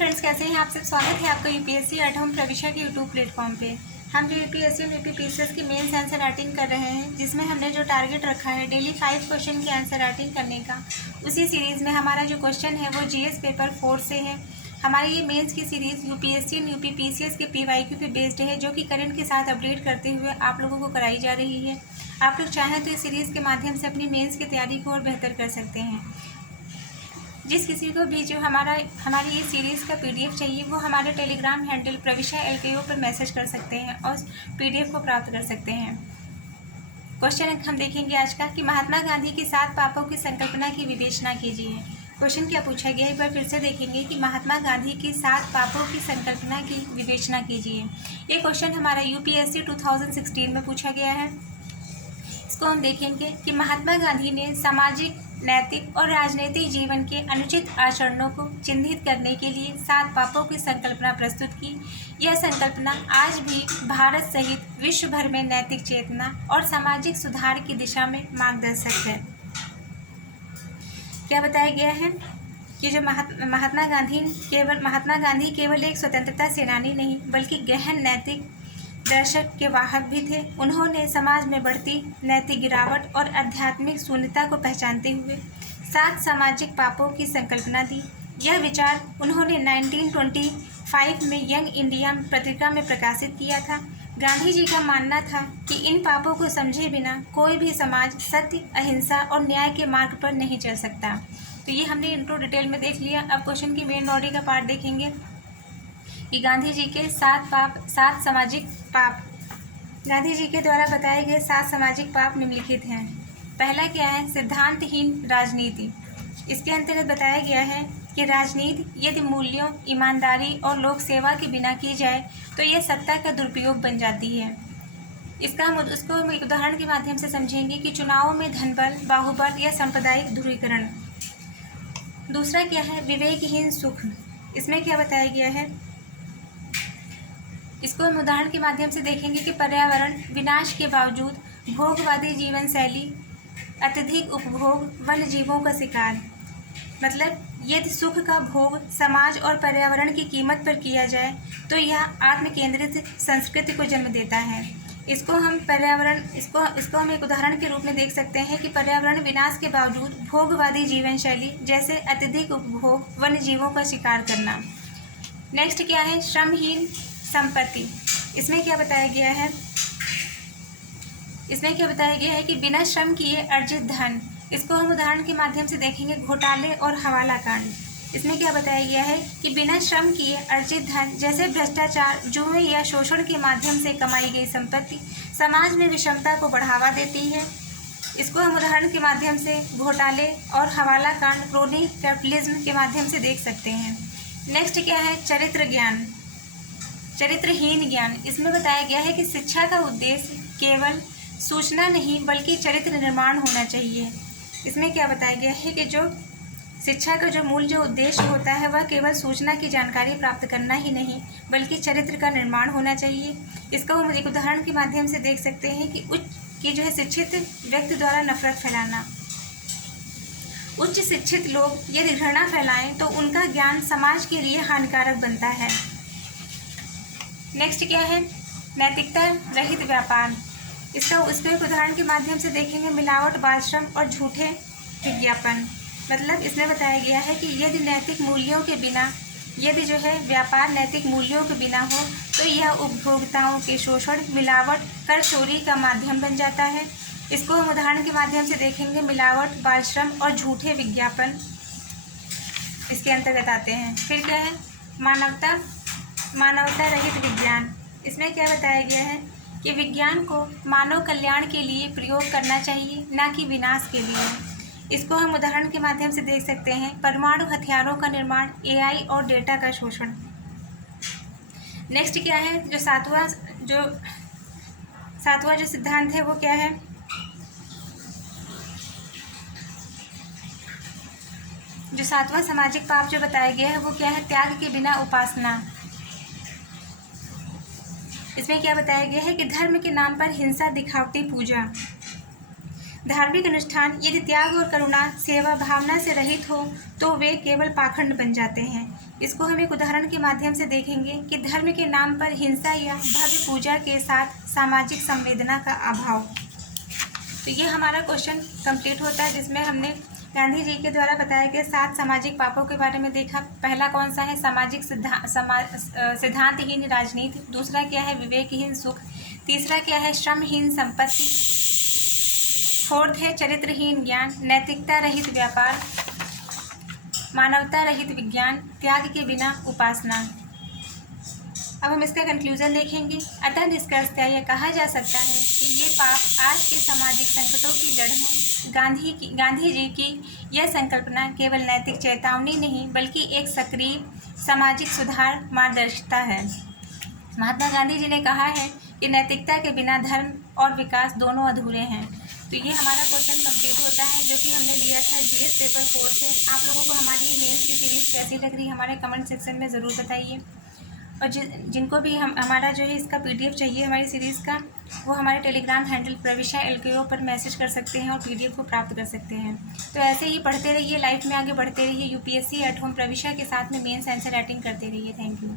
Friends, कैसे हैं आप सब। स्वागत है आपका यूपीएससी एट होम प्रविशा के यूट्यूब प्लेटफॉर्म पे। हम जो यूपीएससी और यूपीपीसीएस की मेंस आंसर राइटिंग कर रहे हैं, जिसमें हमने जो टारगेट रखा है डेली 5 क्वेश्चन की आंसर राइटिंग करने का, उसी सीरीज़ में हमारा जो क्वेश्चन है वो जीएस पेपर 4 से है। हमारी ये मेंस की सीरीज़ यूपीएससी और यूपीपीसीएस के पीवाईक्यू पे बेस्ड है, जो कि करंट के साथ अपडेट करते हुए आप लोगों को कराई जा रही है। आप लोग चाहें तो इस सीरीज़ के माध्यम से अपनी मेंस की तैयारी को और बेहतर कर सकते हैं। जिस किसी को भी जो हमारी ये सीरीज़ का पीडीएफ चाहिए, वो हमारे टेलीग्राम हैंडल प्रविशा LKO पर मैसेज कर सकते हैं और पीडीएफ को प्राप्त कर सकते हैं। क्वेश्चन हम देखेंगे आज का कि महात्मा गांधी की 7 पापों की संकल्पना की विवेचना कीजिए। क्वेश्चन क्या पूछा गया है, एक बार फिर से देखेंगे कि महात्मा गांधी की 7 पापों की संकल्पना की विवेचना कीजिए। ये क्वेश्चन हमारा यूपीएससी 2016 में पूछा गया है। इसको हम देखेंगे कि महात्मा गांधी ने सामाजिक, नैतिक और राजनीतिक जीवन के अनुचित आचरणों को चिन्हित करने के लिए 7 पापों की संकल्पना प्रस्तुत की। यह संकल्पना आज भी भारत सहित विश्व भर में नैतिक चेतना और सामाजिक सुधार की दिशा में मार्गदर्शक है। क्या बताया गया है कि जो महात्मा गांधी केवल एक स्वतंत्रता सेनानी नहीं, बल्कि गहन नैतिक दर्शक के वाहक भी थे। उन्होंने समाज में बढ़ती नैतिक गिरावट और आध्यात्मिक शून्यता को पहचानते हुए 7 सामाजिक पापों की संकल्पना दी। यह विचार उन्होंने 1925 में यंग इंडिया पत्रिका में प्रकाशित किया था। गांधी जी का मानना था कि इन पापों को समझे बिना कोई भी समाज सत्य, अहिंसा और न्याय के मार्ग पर नहीं चल सकता। तो ये हमने इंट्रो डिटेल में देख लिया। अब क्वेश्चन की मेन बॉडी का पार्ट देखेंगे कि गांधी जी के 7 सामाजिक पाप। गांधी जी के द्वारा बताए गए 7 सामाजिक पाप निम्नलिखित हैं। पहला क्या है, सिद्धांतहीन राजनीति। इसके अंतर्गत बताया गया है कि राजनीति यदि मूल्यों, ईमानदारी और लोक सेवा के बिना की जाए तो यह सत्ता का दुरुपयोग बन जाती है। उसको हम एक उदाहरण के माध्यम से समझेंगे कि चुनावों में धनबल, बाहुबल या सांप्रदायिक ध्रुवीकरण। दूसरा क्या है, विवेकहीन सुख। इसमें क्या बताया गया है, इसको हम उदाहरण के माध्यम से देखेंगे कि पर्यावरण विनाश के बावजूद भोगवादी जीवन शैली, अत्यधिक उपभोग, वन्य जीवों का शिकार। मतलब यदि सुख का भोग समाज और पर्यावरण की कीमत पर किया जाए तो यह आत्मकेंद्रित संस्कृति को जन्म देता है। इसको हम एक उदाहरण के रूप में देख सकते हैं कि पर्यावरण विनाश के बावजूद भोगवादी जीवन शैली, जैसे अत्यधिक उपभोग, वन्य जीवों का शिकार करना। नेक्स्ट क्या है, श्रमहीन संपत्ति। इसमें क्या बताया गया है कि बिना श्रम किए अर्जित धन। इसको हम उदाहरण के माध्यम से देखेंगे, घोटाले और हवाला कांड। इसमें क्या बताया गया है कि बिना श्रम किए अर्जित धन, जैसे भ्रष्टाचार, जुए या शोषण के माध्यम से कमाई गई संपत्ति, समाज में विषमता को बढ़ावा देती है। इसको हम उदाहरण के माध्यम से घोटाले और हवाला कांड, क्रोनी कैपिटलिज्म के माध्यम से देख सकते हैं। नेक्स्ट क्या है, चरित्र ज्ञान, चरित्रहीन ज्ञान। इसमें बताया गया है कि शिक्षा का उद्देश्य केवल सूचना नहीं बल्कि चरित्र निर्माण होना चाहिए। इसमें क्या बताया गया है कि जो शिक्षा का जो मूल जो उद्देश्य होता है वह केवल सूचना की जानकारी प्राप्त करना ही नहीं बल्कि चरित्र का निर्माण होना चाहिए। इसको हम एक उदाहरण के माध्यम से देख सकते हैं कि जो है शिक्षित व्यक्ति द्वारा नफरत फैलाना। उच्च शिक्षित लोग यदि घृणा फैलाएं तो उनका ज्ञान समाज के लिए हानिकारक बनता है। नेक्स्ट क्या है, नैतिकता रहित व्यापार। इसको एक उदाहरण के माध्यम से देखेंगे, मिलावट, बालश्रम और झूठे विज्ञापन। मतलब इसमें बताया गया है कि यदि जो है व्यापार नैतिक मूल्यों के बिना हो तो यह उपभोक्ताओं के शोषण, मिलावट, कर चोरी का माध्यम बन जाता है। इसको हम उदाहरण के माध्यम से देखेंगे, मिलावट, बालश्रम और झूठे विज्ञापन इसके अंतर्गत आते हैं। फिर क्या है, मानवता रहित विज्ञान। इसमें क्या बताया गया है कि विज्ञान को मानव कल्याण के लिए प्रयोग करना चाहिए, न कि विनाश के लिए। इसको हम उदाहरण के माध्यम से देख सकते हैं, परमाणु हथियारों का निर्माण, AI और डेटा का शोषण। नेक्स्ट क्या है, जो सातवां जो सिद्धांत है वो क्या है, जो 7वां सामाजिक पाप जो बताया गया है वो क्या है, त्याग के बिना उपासना। इसमें क्या बताया गया है कि धर्म के नाम पर हिंसा, दिखावटी पूजा। धार्मिक अनुष्ठान यदि त्याग और करुणा सेवा भावना से रहित हो तो वे केवल पाखंड बन जाते हैं। इसको हम एक उदाहरण के माध्यम से देखेंगे कि धर्म के नाम पर हिंसा या भव्य पूजा के साथ सामाजिक संवेदना का अभाव। तो ये हमारा क्वेश्चन कंप्लीट होता है, जिसमें हमने गांधी जी के द्वारा बताए गए 7 सामाजिक पापों के बारे में देखा। पहला कौन सा है? सामाजिक सिद्धांतहीन राजनीति। दूसरा क्या है? विवेकहीन सुख। तीसरा क्या है? श्रमहीन संपत्ति। फोर्थ है चरित्रहीन ज्ञान, नैतिकता रहित व्यापार, मानवता रहित विज्ञान, त्याग के बिना उपासना। अब हम इसका कंक्लूजन देखेंगे। अतः निष्कर्षतः यह कहा जा सकता है कि ये पाप आज के सामाजिक संकटों की जड़ हैं। गांधी जी की यह संकल्पना केवल नैतिक चेतावनी नहीं बल्कि एक सक्रिय सामाजिक सुधार मार्गदर्शिता है। महात्मा गांधी जी ने कहा है कि नैतिकता के बिना धर्म और विकास दोनों अधूरे हैं। तो ये हमारा क्वेश्चन कंप्लीट होता है, जो कि हमने लिया था जीएस पेपर 4 से। आप लोगों को हमारी ये मेंस की सीरीज़ कैसी लग रही है हमारे कमेंट सेक्शन में ज़रूर बताइए। और जिनको भी हमारा जो है इसका पीडीएफ चाहिए हमारी सीरीज़ का, वो हमारे टेलीग्राम हैंडल प्रविशा LKO पर मैसेज कर सकते हैं और पीडीएफ को प्राप्त कर सकते हैं। तो ऐसे ही पढ़ते रहिए, लाइफ में आगे बढ़ते रहिए। UPSC एट होम प्रविशा के साथ में मेंस आंसर राइटिंग करते रहिए। Thank you.